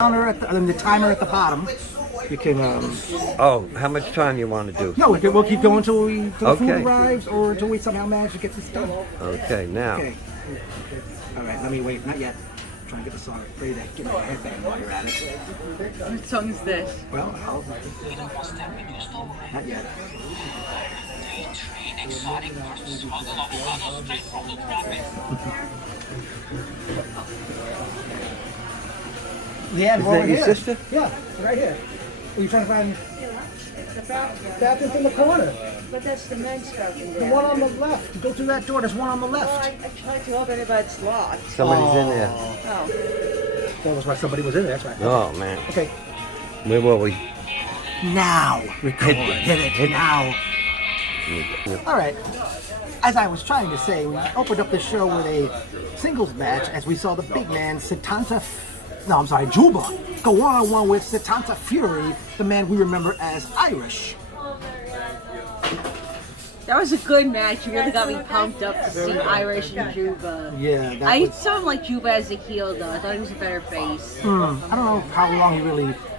counter at the timer at the bottom. You can. Oh, how much time you want to do? No, we'll keep going until the food Okay. arrives, or until we somehow manage to get this done. Okay, now. Okay. All right. Let me wait. Not yet. I'm trying to get the song ready to get my headband while you're at it. What song is this? Well, not yet. Yeah, Is that your sister? Yeah, right here. Are you trying to find the bathroom in the corner? But that's the men's bathroom The there. one on the left. Go through that door. There's one on the Well, left. I tried to open it, but it's locked. Somebody's in there. Oh. That was why somebody was in there. That's right. Oh, man. Okay. Where were we? Now. Record. Hit it. Now. All right. As I was trying to say, we opened up the show with a singles match as we saw the big man, Juba, go one-on-one with Satanta Fury, the man we remember as Irish. That was a good match. You really got me pumped up to see Irish and Juba. Yeah, that I was... saw him like Juba as a heel, though. I thought he was a better face. I don't know how long he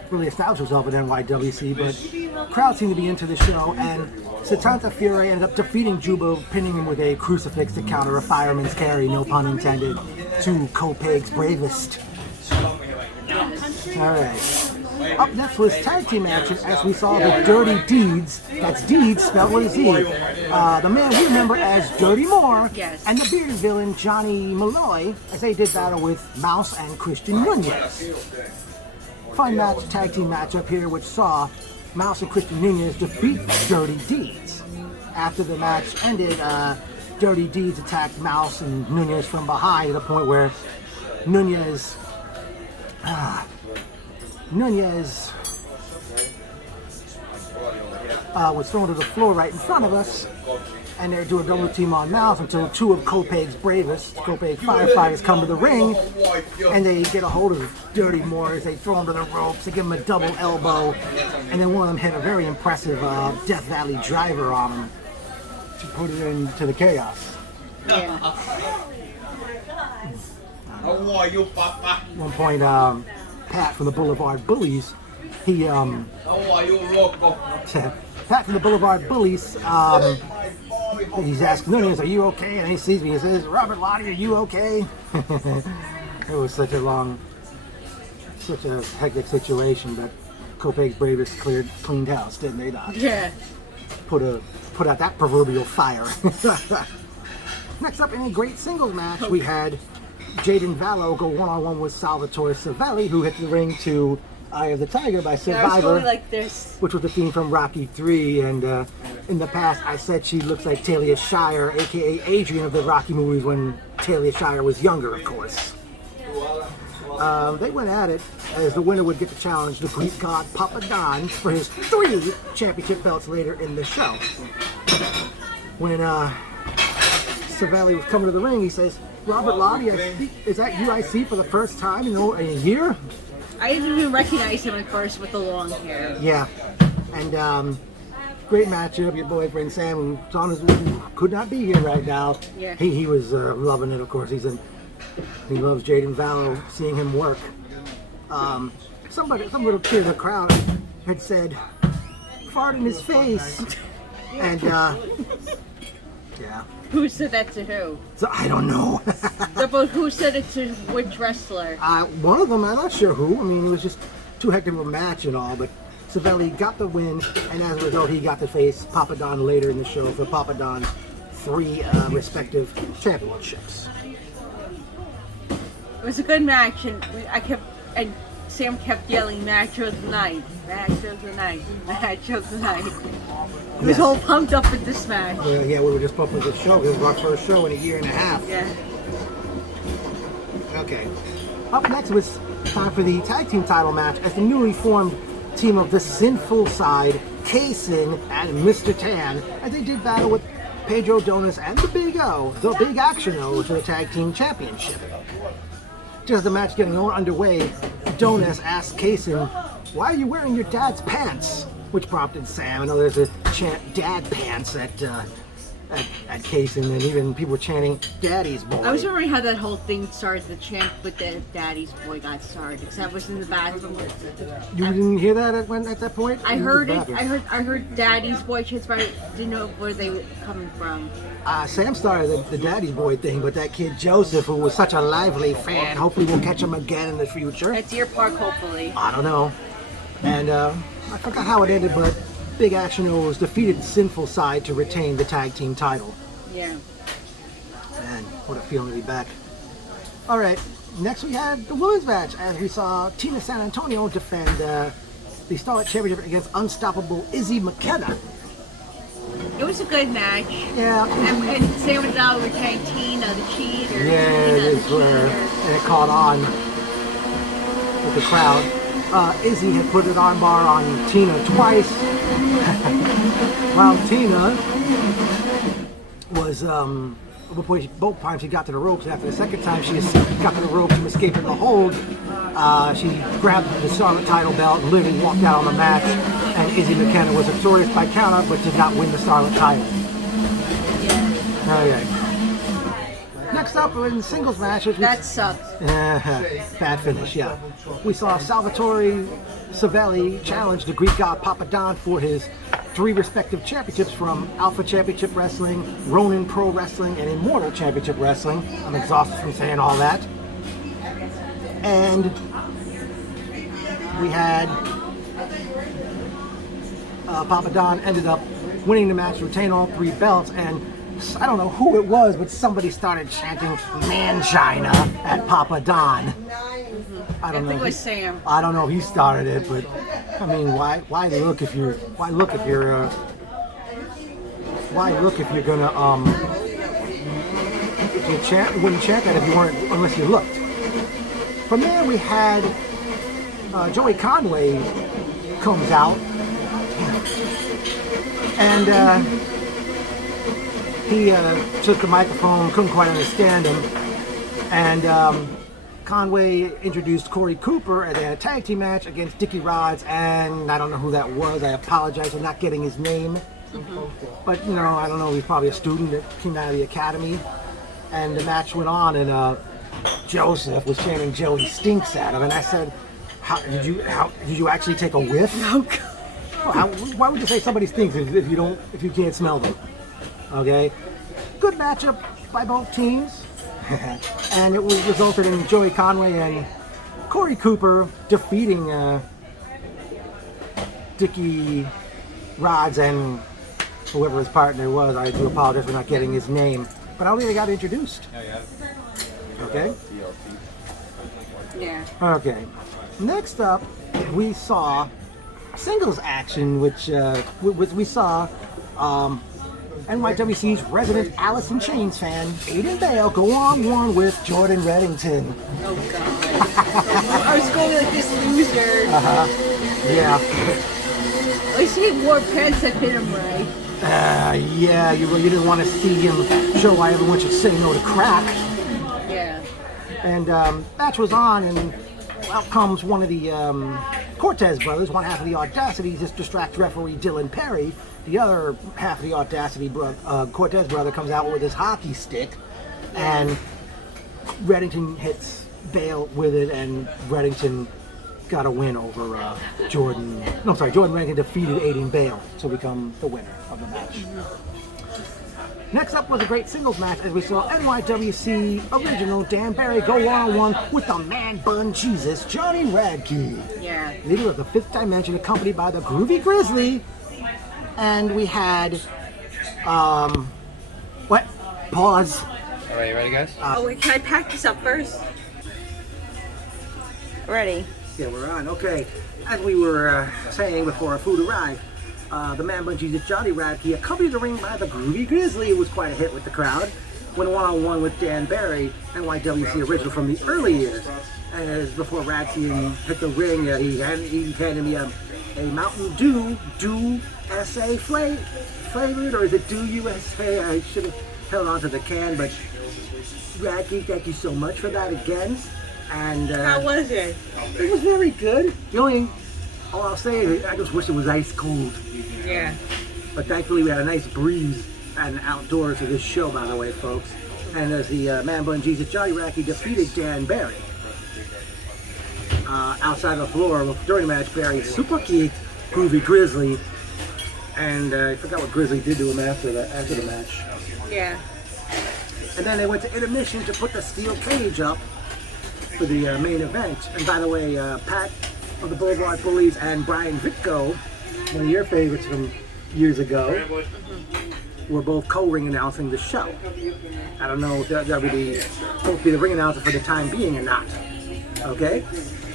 really established himself in NYWC, but crowd seemed to be into the show, and Satanta Fury ended up defeating Juba, pinning him with a crucifix to counter a fireman's carry, no pun intended, to Kopeg's bravest. Alright. Up next was tag team matches as we saw the Dirty Deeds. That's Deeds spelled with a Z. The man we remember as Dirty Moore, Yes. and the bearded villain Johnny Malloy, as they did battle with Mouse and Christian Nunez. Fun match, tag team match up here, which saw Mouse and Christian Nunez defeat Dirty Deeds. After the match ended, Dirty Deeds attacked Mouse and Nunez from behind to the point where Nunez was thrown to the floor right in front of us, and they're doing double team on Mouse until two of Kopeg's bravest, Kopeg firefighters, come to the ring, and they get a hold of Dirty Moore as they throw him to the ropes, they give him a double elbow, and then one of them hit a very impressive Death Valley driver on him to put it into the chaos. Yeah. How are you, Papa? At one point, Pat from the Boulevard Bullies, he How are you, Rocco? Pat from the Boulevard Bullies, he's asking Nunez, "Are you okay?" And he sees me, he says, "Robert Lottie, are you okay?" It was such a hectic situation, but Kopeg's bravest cleaned house, didn't they, Doc? Yeah. Put out that proverbial fire. Next up in a great singles match, we had Jaden Vallow go one-on-one with Salvatore Savelli, who hit the ring to Eye of the Tiger by I was Survivor, going like this. which was the theme from Rocky 3. And in the past, I said she looks like Talia Shire, aka Adrian of the Rocky movies, when Talia Shire was younger, of course. They went at it as the winner would get to challenge the Greek god Papa Don for his 3 championship belts later in the show. When Savelli was coming to the ring, he says, "Robert Lottie, is that who I see for the first time in a year?" I didn't even recognize him at first with the long hair. Yeah, and great matchup. Your boyfriend Sam, who could not be here right now. Yeah. He was loving it. Of course, he loves Jaden Vallow. Seeing him work. Some little kid in the crowd had said, "Fart in his face," and yeah. Who said that to who? So I don't know. But who said it to which wrestler? One of them, I'm not sure who. I mean, it was just too hectic of a match and all, but Savelli got the win, and as a result, he got to face Papa Don later in the show for Papa Don's 3 respective championships. It was a good match, and Sam kept yelling, "Match of the night, match of the night, match of the night." He was all pumped up with this match. Yeah, we were just pumping the show. This was our first show in a year and a half. Yeah. Okay. Up next was time for the tag team title match as the newly formed team of the Sinful Side, K-Sin and Mr. Tan, as they did battle with Pedro Donis and the Big O, the Big Action O, for the tag team championship. Just as the match getting underway, Donis asked K-Sin, "Why are you wearing your dad's pants?" Which prompted Sam, I know there's a chant, "Dad Pants," at at Kaysen, and even people were chanting "Daddy's Boy." I was wondering how that whole thing started, the chant, but the Daddy's Boy got started. Because I was in the bathroom. You didn't hear that at that point? I heard it. I heard Daddy's Boy chants, but I didn't know where they were coming from. Sam started the Daddy's Boy thing, but that kid Joseph, who was such a lively fan, hopefully we'll catch him again in the future. At Deer Park, hopefully. I don't know. And I forgot how it ended, but Big Action was defeated Sinful Side to retain the tag team title. Yeah. Man, what a feeling to be back. All right, next we had the women's match, as we saw Tina San Antonio defend the Starlet Championship against unstoppable Izzy McKenna. It was a good match. Yeah. And Sam and Dal were saying Tina the cheater. Yeah, Tina it the were, cheater. and it caught on with the crowd. Izzy had put an armbar on Tina twice, while Tina was both times she got to the ropes. After the second time she got to the ropes and escaping the hold, she grabbed the Starlet title belt and literally walked out on the match. And Izzy McKenna was victorious by counter, but did not win the Starlet title. Okay. Next up in singles matches, That sucked. bad finish. Yeah, we saw Salvatore Savelli challenge the Greek god Papa Don for his 3 respective championships from Alpha Championship Wrestling, Ronin Pro Wrestling, and Immortal Championship Wrestling. I'm exhausted from saying all that. And we had Papa Don ended up winning the match to retain all 3 belts, and I don't know who it was, but somebody started chanting "Mangina" at Papa Don. I don't know. I think it was Sam. I don't know if he started it, but I mean, why look if you're gonna you wouldn't chant that if you weren't, unless you looked. From there we had Joey Conway comes out, and he took the microphone, couldn't quite understand him, and Conway introduced Corey Cooper, and they had a tag team match against Dickie Rods, and I don't know who that was. I apologize for not getting his name, but you know, I don't know. He's probably a student that came out of the academy, and the match went on, and Joseph was chanting "Joey stinks" at him, and I said, did you actually take a whiff? Oh, God. Why would you say somebody stinks if you can't smell them? Okay, good matchup by both teams, and it was resulted in Joey Conway and Corey Cooper defeating Dickie Rods and whoever his partner was. I do apologize for not getting his name, but I don't think they got introduced. Okay. Yeah. Okay. Next up, we saw singles action, which we saw. NYWC's resident Alice in Chains fan, Aiden Bale, go on one with Jordan Reddington. Oh, God. I was going like this loser. Yeah. At least he wore pants that fit him right. Yeah, you didn't want to see him show why everyone should say no to crack. Yeah. And match was on, and out comes one of the Cortez brothers, one half of the Audacity, just distracts referee Dylan Perry. The other half of the Audacity Cortez brother comes out with his hockey stick, and Reddington hits Bale with it, and Reddington got a win over Jordan. No, I'm sorry, Jordan Reddington defeated Aiden Bale to become the winner of the match. Next up was a great singles match, as we saw NYWC original Dan Barry go one-on-one with the man bun Jesus, Johnny Radke. Yeah. Leader of the Fifth Dimension, accompanied by the Groovy Grizzly. And we had, what? Pause. All right, you ready, guys? Oh, wait, can I pack this up first? Ready. Yeah, we're on. Okay. As we were saying before our food arrived, the man bun Jesus, Johnny Radke, accompanied the ring by the Groovy Grizzly. It was quite a hit with the crowd. Went one-on-one with Dan Barry, NYWC original from the early years. And as before Radke hit the ring, he handed me a Mountain Dew SA flavored, or is it Dew USA? I should have held on to the can, but Radke, thank you so much for that again. And How was it? it was very good. All I'll say is I just wish it was ice cold. Yeah. But thankfully we had a nice breeze and outdoors of this show, by the way, folks. And as the Man Bun Jesus Johnny Racky defeated Dan Barry. Outside the floor during the match, Barry super kicked Groovy Grizzly, and I forgot what Grizzly did to him after the match. Yeah. And then they went to intermission to put the steel cage up for the main event. And by the way, Pat of the Boulevard Bullies and Brian Vitko, one of your favorites from years ago, were both co-ring announcing the show. I don't know if they'll be supposed to be the ring announcer for the time being or not. Okay?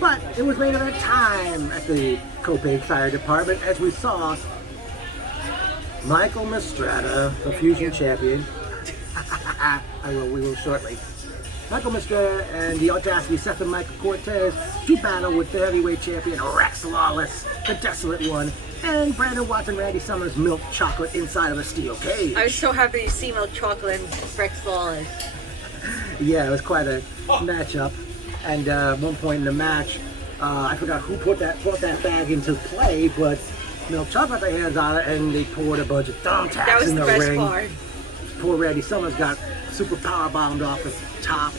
But it was main event time at the Copaig Fire Department as we saw Michael Mistretta, the Fusion Champion. We will shortly. Michael Mistretta and the Audacity Seth and Michael Cortez do battle with the heavyweight champion Rex Lawless, the Desolate One, and Brandon Watson, Randy Summers, Milk Chocolate inside of a steel cage. I was so happy to see Milk Chocolate and Rex Lawless. Yeah, it was quite a matchup. And at one point in the match, I forgot who brought that bag into play, but Milk Chocolate got their hands on it and they poured a bunch of thumbtacks in the ring. That was the best part. Poor Randy Summers got super power bombed off the top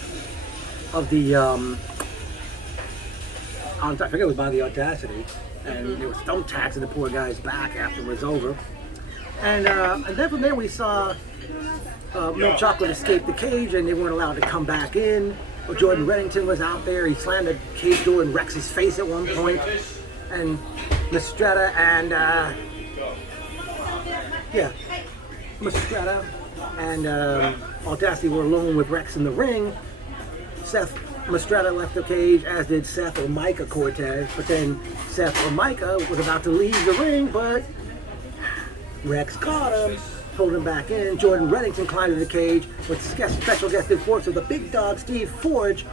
of the I forget it was by the Audacity, and there was thumbtacks in the poor guy's back after it was over. And then from there we saw Milk Chocolate escape the cage, and they weren't allowed to come back in. But Jordan Reddington was out there. He slammed the cage door in Rex's face at one point, and Mistretta and Mistretta and Audacity were alone with Rex in the ring. Seth Mistretta left the cage, as did Seth or Micah Cortez. But then Seth or Micah was about to leave the ring, but Rex caught him, pulled him back in. Jordan Reddington climbed into the cage with special guest enforcer, the big dog Steve Forge,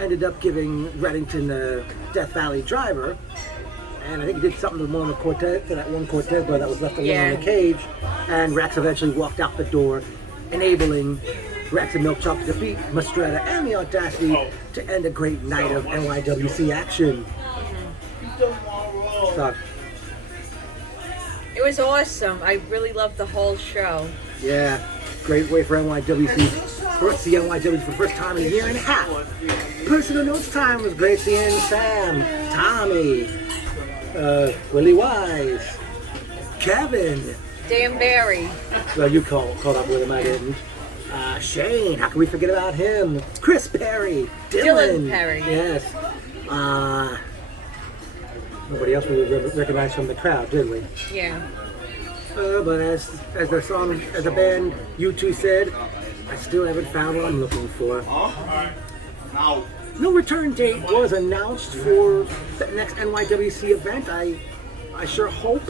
ended up giving Reddington the Death Valley driver. And I think he did something to one of the Cortez, to that one Cortez brother that was left alone in the cage. And Rex eventually walked out the door, enabling Rex and Milk Chocolate to defeat Mistretta and the Audacity to end a great night of NYWC action. So, it was awesome. I really loved the whole show. yeah, great way for NYWC. First see NYWC for the first time in a year and a half. Personal notes time was great seeing Sam, Tommy, Willie Wise, Kevin. Dan Barry. Well, you caught up with him, I didn't. Shane, how can we forget about him? Chris Perry, Dylan Perry. Yes. Nobody else we would recognize from the crowd, did we? Yeah. But as the band U2 said, I still haven't found what I'm looking for. No return date was announced for the next NYWC event. I sure hope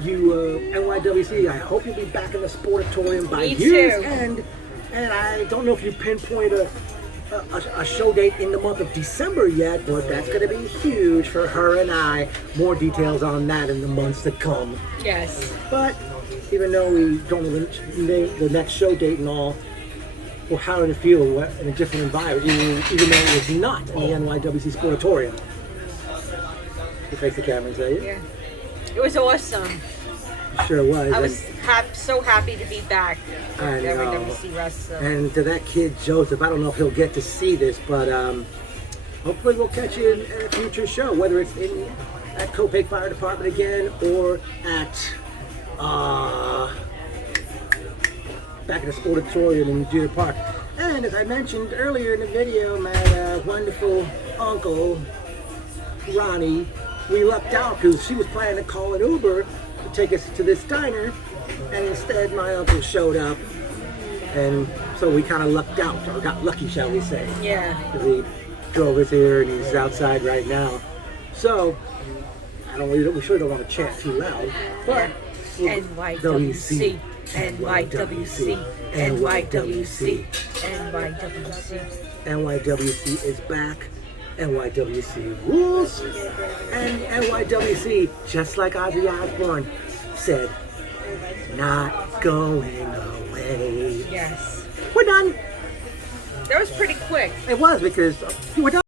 you, NYWC, I hope you'll be back in the Sportatorium by year's end. And I don't know if you pinpoint a show date in the month of December yet, but that's going to be huge for her and I. More details on that in the months to come. Yes. But even though we don't know the next show date and all, or how did it feel in a different environment, even though it was not in the NYWC Sportatorium. You face the camera and say it? Yeah. It was awesome. It sure was. I was so happy to be back at NYWC Wrestling. And to that kid Joseph, I don't know if he'll get to see this, but hopefully we'll catch you in a future show, whether it's at Copaig Fire Department again or at back in the Sportatorium in Deer Park. And as I mentioned earlier in the video, my wonderful uncle Ronnie, we lucked out because she was planning to call an Uber to take us to this diner, and instead my uncle showed up, and so we kind of lucked out, or got lucky, shall we say. Yeah. He drove us here, and he's outside right now. So, we sure don't want to chant too loud, but NYWC, NYWC, NYWC, NYWC. NYWC is back. NYWC rules. And NYWC, just like Ozzy Osbourne said, not going away. Yes. We're done. That was pretty quick. It was, because we're done.